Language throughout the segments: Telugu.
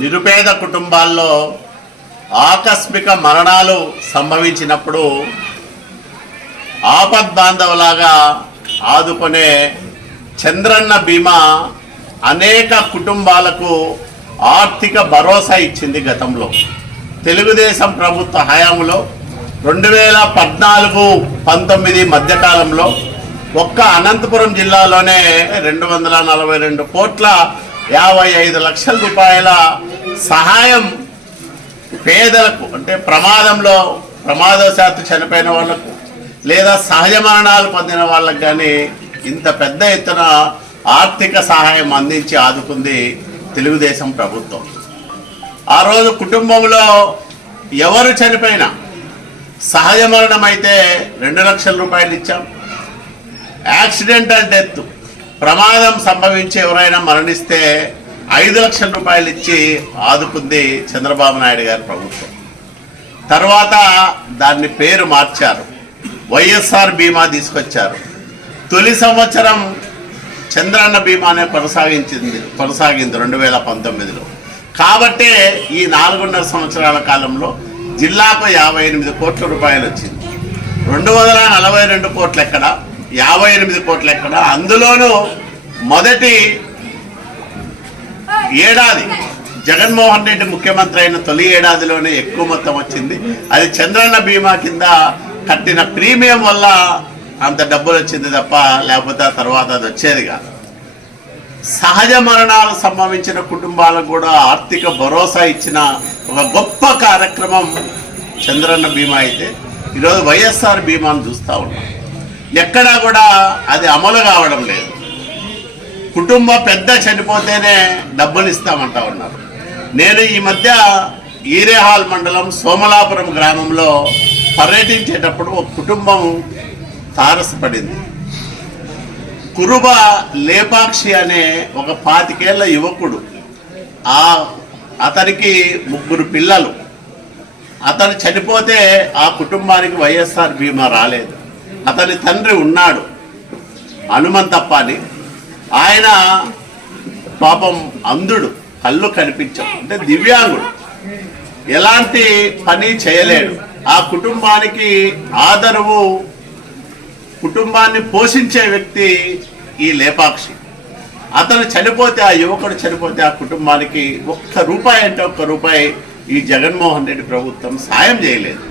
నిరుపేద కుటుంబాల్లో ఆకస్మిక మరణాలు సంభవించినప్పుడు ఆపద్ బాంధవులాగా ఆదుకునే చంద్రన్న బీమా అనేక కుటుంబాలకు ఆర్థిక భరోసా ఇచ్చింది గతంలో. తెలుగుదేశం ప్రభుత్వ హయాంలో రెండు వేల పద్నాలుగు పంతొమ్మిది మధ్యకాలంలో ఒక్క అనంతపురం జిల్లాలోనే రెండు వందల నలభై రెండు కోట్ల యాభై ఐదు లక్షల రూపాయల సహాయం పేదలకు అంటే ప్రమాదంలో ప్రమాదవశాత్తు చనిపోయిన వాళ్ళకు లేదా సహజ మరణాలు పొందిన వాళ్ళకు కానీ ఇంత పెద్ద ఎత్తున ఆర్థిక సహాయం అందించి ఆదుకుంది తెలుగుదేశం ప్రభుత్వం. ఆ రోజు కుటుంబంలో ఎవరు చనిపోయినా సహజ మరణం అయితే రెండు లక్షల రూపాయలు ఇచ్చాం. యాక్సిడెంటల్ డెత్ ప్రమాదం సంభవించి ఎవరైనా మరణిస్తే ఐదు లక్షల రూపాయలు ఇచ్చి ఆదుకుంది చంద్రబాబు నాయుడు గారి ప్రభుత్వం. తర్వాత దాన్ని పేరు మార్చారు. వైఎస్ఆర్ బీమా తీసుకొచ్చారు. తొలి సంవత్సరం చంద్రన్న బీమానే కొనసాగించింది కొనసాగింది రెండు వేల పంతొమ్మిదిలో. కాబట్టే ఈ నాలుగున్నర సంవత్సరాల కాలంలో జిల్లాకు యాభై ఎనిమిది కోట్ల రూపాయలు వచ్చింది రెండు వందల నలభై రెండు కోట్లు ఎక్కడ యాభై ఎనిమిది కోట్లు ఎక్కడ అందులోనూ మొదటి ఏడాది జగన్మోహన్ రెడ్డి ముఖ్యమంత్రి అయిన తొలి ఏడాదిలోనే ఎక్కువ మొత్తం వచ్చింది. అది చంద్రన్న బీమా కింద కట్టిన ప్రీమియం వల్ల అంత డబ్బులు వచ్చింది తప్ప లేకపోతే ఆ తర్వాత అది వచ్చేది కాదు. సహజ మరణాలు సంభవించిన కుటుంబాలకు కూడా ఆర్థిక భరోసా ఇచ్చిన ఒక గొప్ప కార్యక్రమం చంద్రన్న బీమా అయితే ఈరోజు వైఎస్ఆర్ బీమాను చూస్తూ ఉన్నాం. ఎక్కడా కూడా అది అమలు కావడం లేదు. కుటుంబ పెద్ద చనిపోతేనే డబ్బులు ఇస్తామంటా ఉన్నారు. నేను ఈ మధ్య ఈరేహాల్ మండలం సోమలాపురం గ్రామంలో పర్యటించేటప్పుడు ఒక కుటుంబం తారసపడింది. కురుబ లేపాక్షి అనే ఒక పాతికేళ్ళ యువకుడు ఆ అతనికి ముగ్గురు పిల్లలు. అతను చనిపోతే ఆ కుటుంబానికి వైఎస్ఆర్ బీమా రాలేదు. అతని తండ్రి ఉన్నాడు. హనుమంతప్ప అని ఆయన పాపం అంధుడు కళ్ళు కనిపించవు. అంటే దివ్యాంగుడు. ఎలాంటి పని చేయలేడు. ఆ కుటుంబానికి ఆదరవు కుటుంబాన్ని పోషించే వ్యక్తి ఈ లేపాక్షి. అతను చనిపోతే ఆ యువకుడు చనిపోతే ఆ కుటుంబానికి ఒక్క రూపాయి అంటే ఒక్క రూపాయి ఈ జగన్మోహన్ రెడ్డి ప్రభుత్వం సాయం చేయలేదు.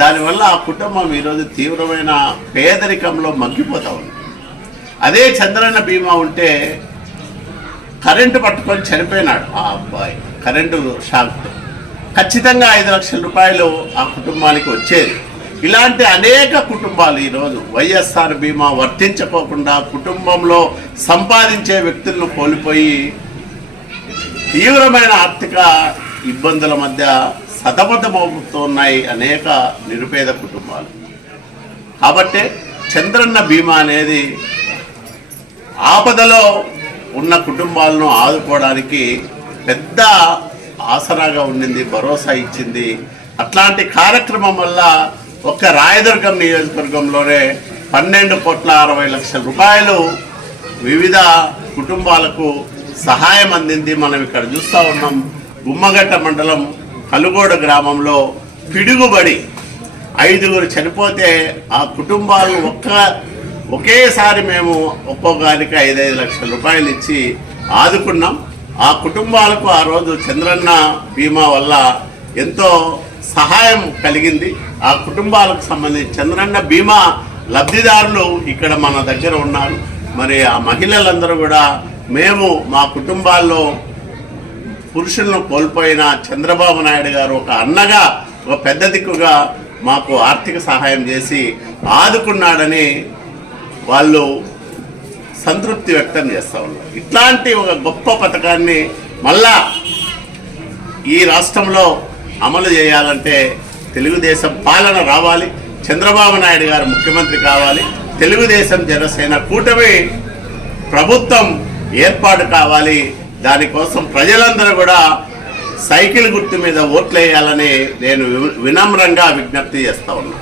దానివల్ల ఆ కుటుంబం ఈరోజు తీవ్రమైన పేదరికంలో మగ్గిపోతూ ఉంది. అదే చంద్రన్న బీమా ఉంటే కరెంటు పట్టుకొని చనిపోయినాడు. ఆ అబ్బాయి కరెంటు షాక్ ఖచ్చితంగా ఐదు లక్షల రూపాయలు ఆ కుటుంబానికి వచ్చేది. ఇలాంటి అనేక కుటుంబాలు ఈరోజు వైఎస్ఆర్ బీమా వర్తించకోకుండా కుటుంబంలో సంపాదించే వ్యక్తులను కోల్పోయి తీవ్రమైన ఆర్థిక ఇబ్బందుల మధ్య సతమతమవుతున్నాయి అనేక నిరుపేద కుటుంబాలు. కాబట్టి చంద్రన్న బీమా అనేది ఆపదలో ఉన్న కుటుంబాలను ఆదుకోవడానికి పెద్ద ఆసరాగా ఉండింది భరోసా ఇచ్చింది. అట్లాంటి కార్యక్రమం వల్ల ఒక్క రాయదుర్గం నియోజకవర్గంలోనే పన్నెండు కోట్ల అరవై లక్షల రూపాయలు వివిధ కుటుంబాలకు సహాయం అందింది మనం ఇక్కడ చూస్తూ ఉన్నాం. గుమ్మగట్ట మండలం కలుగోడ గ్రామంలో పిడుగుబడి ఐదుగురు చనిపోతే ఆ కుటుంబాలు ఒక్క ఒకేసారి మేము ఒక్కొక్కరికి ఐదైదు లక్షల రూపాయలు ఇచ్చి ఆదుకున్నాం. ఆ కుటుంబాలకు ఆ రోజు చంద్రన్న బీమా వల్ల ఎంతో సహాయం కలిగింది. ఆ కుటుంబాలకు సంబంధించి చంద్రన్న బీమా లబ్ధిదారులు ఇక్కడ మన దగ్గర ఉన్నారు. మరి ఆ మహిళలందరూ కూడా మేము మా కుటుంబాల్లో పురుషులను కోల్పోయిన చంద్రబాబు నాయుడు గారు ఒక అన్నగా ఒక పెద్ద దిక్కుగా మాకు ఆర్థిక సహాయం చేసి ఆదుకున్నాడని వాళ్ళు సంతృప్తి వ్యక్తం చేస్తూ ఉన్నారు. ఇట్లాంటి ఒక గొప్ప పథకాన్ని మళ్ళా ఈ రాష్ట్రంలో అమలు చేయాలంటే తెలుగుదేశం పాలన రావాలి చంద్రబాబు నాయుడు గారు ముఖ్యమంత్రి కావాలి తెలుగుదేశం జనసేన కూటమి ప్రభుత్వం ఏర్పాటు కావాలి దానికోసం ప్రజలందరూ కూడా సైకిల్ గుర్తు మీద ఓట్లేయాలని నేను వి- వినమ్రంగా విజ్ఞప్తి చేస్తా ఉన్నాను